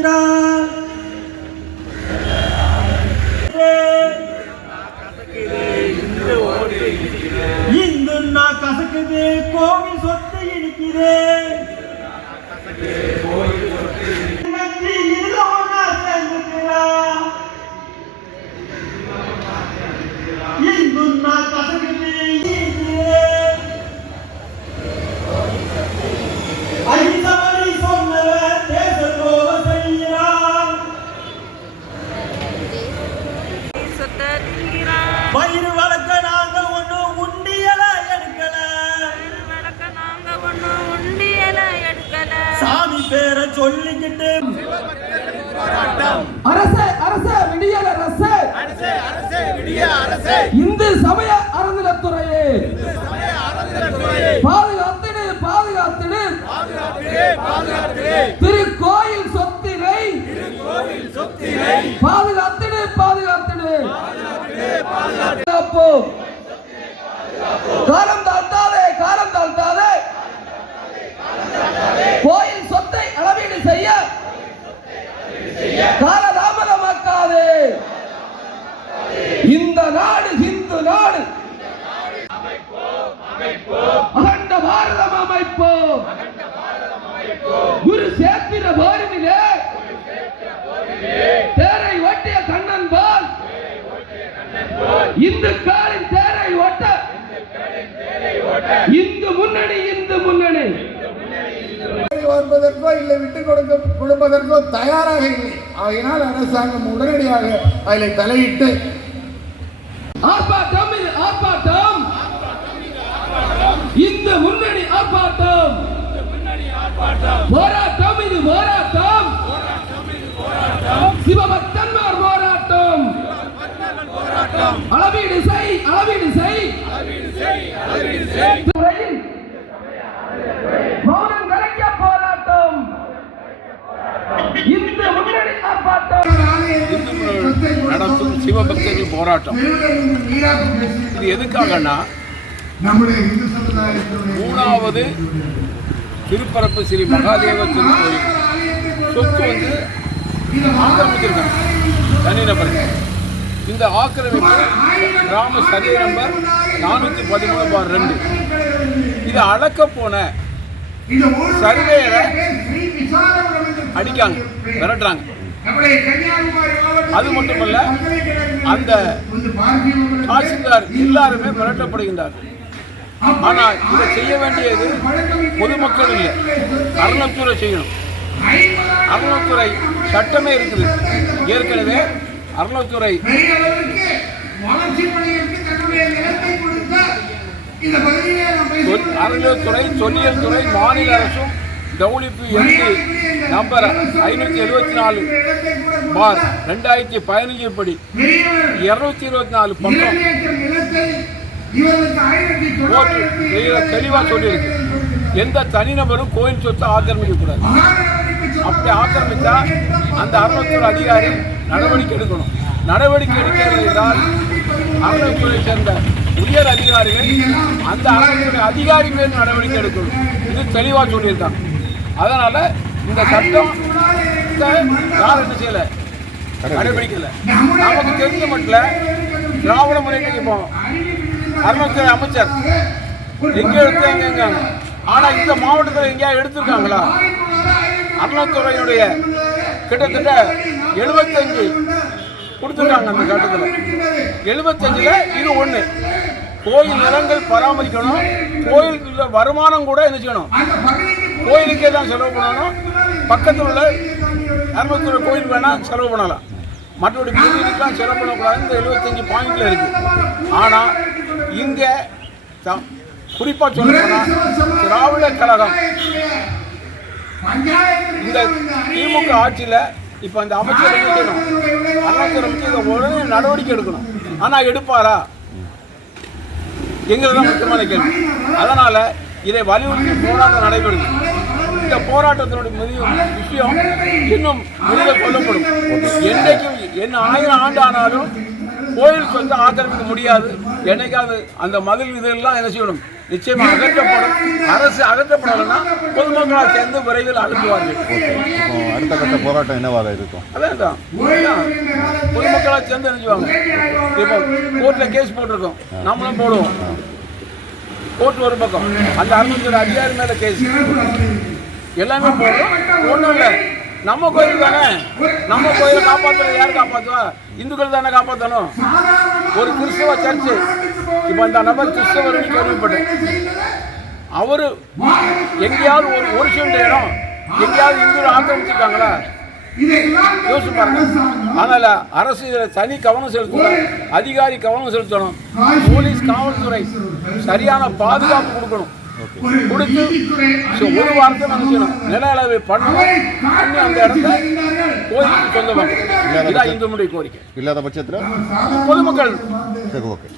செய்கிறார் இந்து நான் கசக்குது கோவில் சொத்து இனிக்குது சொல்லிக்கிட்டு அரசே அரசே விடியல் அரசே. இந்து சமய அறநிலத்துறையே பாதுகாத்திடு பாதுகாத்திடு. திருக்கோயில் சொத்தினை. திருக்கோயில் சொத்தினை பாதுகாத்திடு பாதுகாத்திடு. பாதுகாப்போம் காலம் தான் காலம் தாழ்த்தாதே கோயில் சொத்தை அளவீடு செய்ய காலதாமதமாக்காதே. இந்த நாடு இந்து நாடு. அகண்ட பாரதம் அமைப்போம். குரு சேத்திர போரினிலே. தேரை ஒட்டிய கண்ணன் போல். இந்துக்களின் தேரை ஒட்ட. இந்து முன்னணி இந்து முன்னணி. வருவதற்கோ இல்லை விட்டுக் கொடுக்க கொடுப்பதற்கோ தயாராக இல்லை. ஆகையினால் அரசாங்கம் உடனடியாக அதில் தலையிட்டு ஆர்ப்பாட்டம் இது ஆர்ப்பாட்டம். இந்த முன்னணி ஆர்ப்பாட்டம். போராட்டம் இது போராட்டம். சிவபக்தர்கள் போராட்டம். இது சமுதாயத்தினுடைய மூணாவது திருப்பரப்பு ஸ்ரீ மகாதேவ திருக்கோயில் சொத்து வந்து ஆக்கிரமிச்சிருக்காங்க தனிநபர்கள் இந்த ஆக்கிரமிப்பு கிராம சர்வே நம்பர் நானூற்றி பதிமூணு பார் ரெண்டு. இது அளக்க போன சர்வேயரை அடிக்காங்க விரட்டுறாங்க. அது மட்டுமல்ல அந்த தாசில்தார் எல்லாருமே மிரட்டப்படுகின்றார்கள் ஆனால் இதை செய்ய வேண்டியது பொதுமக்கள் இல்லை. அறநிலைத்துறை செய்யணும். அறநிலைத்துறை சட்டமே இருக்குது. ஏற்கனவே பேசுகிறோம். அறநிலையத்துறை தொல்லியல் துறை மாநில அரசும் டபிள்யூபி எம்பி நம்பர் ஐநூற்றி எழுபத்தி நாலு. பார் ரெண்டாயிரத்தி பதினஞ்சு படி இருநூத்தி இருபத்தி நாலு பக்கம் இரண்டு தெளிவா சொல்லியிருக்கு. எந்த தனிநபரும் கோயில் சொத்தை ஆக்கிரமிக்க கூடாது அப்படி ஆக்கிரமித்தா அந்த அறநிலையத்துறை அதிகாரி நடவடிக்கை எடுக்கணும். நடவடிக்கை எடுக்கிறது என்றால் அறநிலையத்துறை சேர்ந்த உயர் அதிகாரிகள் அந்த அறநிலையத்துறை அதிகாரிகள் நடவடிக்கை எடுக்கணும். இது தெளிவாக சொல்லியிருக்காங்க. அதனால இந்த சட்டம் யார் என்ன செய்யல? கடைபிடிக்கல. நமக்கு தெரிஞ்ச மட்டும் திராவிட முன்னேற்ற இப்போ அறநிலையத்துறை அமைச்சர் எங்க எடுத்தாங்க ஆனா இந்த மாவட்டத்தில் எங்கேயா எடுத்திருக்காங்களா? அறநிலையத்துறையுடைய கிட்டத்தட்ட எழுபத்தஞ்சு கொடுத்துருக்காங்க அந்த கட்டத்தில் எழுபத்தஞ்சில் இது ஒன்று கோயில் நிலங்கள் பராமரிக்கணும். கோயிலுக்குள்ள வருமானம் கூட என்ன செய்யணும்? கோயிலுக்கே தான் செலவு பண்ணணும். பக்கத்தில் உள்ள அறுபத்தொரு கோயில் வேணால் செலவு பண்ணலாம். மற்றபடி கோயிலுக்கெல்லாம் செலவு பண்ணக்கூடாது. இந்த எழுபத்தஞ்சி பாயிண்டில் இருக்குது ஆனால் இங்கே த குறிப்பாக சொல்லப்போனால் திராவிட கழகம். இந்த திமுக ஆட்சியில் இப்போ இந்த அமைச்சர் என்ன இதை உடனே நடவடிக்கை எடுக்கணும். ஆனால் எடுப்பாரா? எங்களுக்கு தான் முக்கியமான கேள்வி. அதனால் இதை வலியுறுத்தி போராட்டம் நடைபெறுது. இந்த போராட்டத்தினுடைய முடிவு விஷயம் இன்னும் விரைவில் சொல்லப்படும். என்னைக்கும் என்ன ஆயிரம் ஆண்டு ஆனாலும் கோயில் சொத்தை ஆக்கிரமிக்க முடியாது. என்னைக்காவது அந்த மதில் இதெல்லாம் என்ன செய்யணும்? நிச்சயமா அகற்றப்படும். அரசு அகற்றப்படலைன்னா பொதுமக்களால் சேர்ந்து விரைவில் இப்போ அடுத்த கட்ட போராட்டம் என்னவாக இருக்கும்? அதான் தான். பொதுமக்களாக சேர்ந்து நினைச்சுவாங்க இப்போ கோர்ட்டில் கேஸ் போட்டிருக்கோம். நம்மளும் போடுவோம். கோர்ட் ஒரு பக்கம். அந்த அறுபத்தொரு அதிகாரி மேலே கேஸ். எல்லாமே போடுறோம் ஒன்றும் இல்லை. நம்ம கோயில் தானே நம்ம கோயிலை காப்பாற்றுறது யார் காப்பாற்றுவா இந்துக்கள் தானே காப்பாற்றணும் ஒரு கிறிஸ்தவ சர்ச்சு இப்போ அந்த நபர் கிறிஸ்தவர்னு கேள்விப்பட்டேன். அவர் எங்கேயாவது ஒரு ஒரு சில இடம். எங்கேயாவது இந்து ஆக்கிரமிச்சிருக்காங்களா? யோசிச்சு பாருங்க. அதனால அரசு இதில் தனி கவனம் செலுத்தணும். அதிகாரி கவனம் செலுத்தணும். போலீஸ் காவல்துறை சரியான பாதுகாப்பு கொடுக்கணும். கொடுத்து ஒரு வாரத்தை நினைக்கணும் நில அளவை பண்ணணும். பண்ணி அந்த இடத்த கோயிலுக்கு சொந்தமாக்கணும் இதான் இந்துமுடைய கோரிக்கை. இல்லாத பட்சத்தில் பொதுமக்கள். சரி ஓகே.